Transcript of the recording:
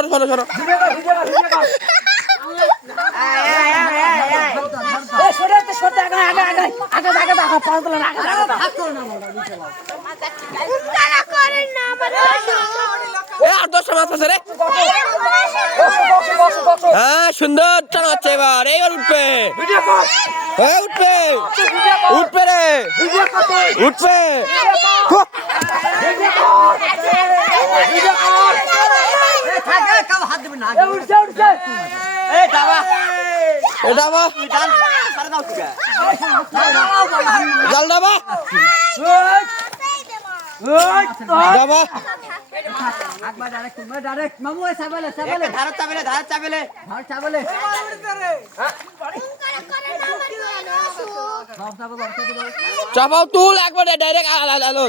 সরো সরো সরো আর 10টা মাছ আছে রে হ্যাঁ সুন্দর টানা হচ্ছে এবার এইবার উঠবে উঠবে উঠবে রে উঠবে জাল দাবা দাবা চাপাও তুল একবারে ডাইরেক্ট আলো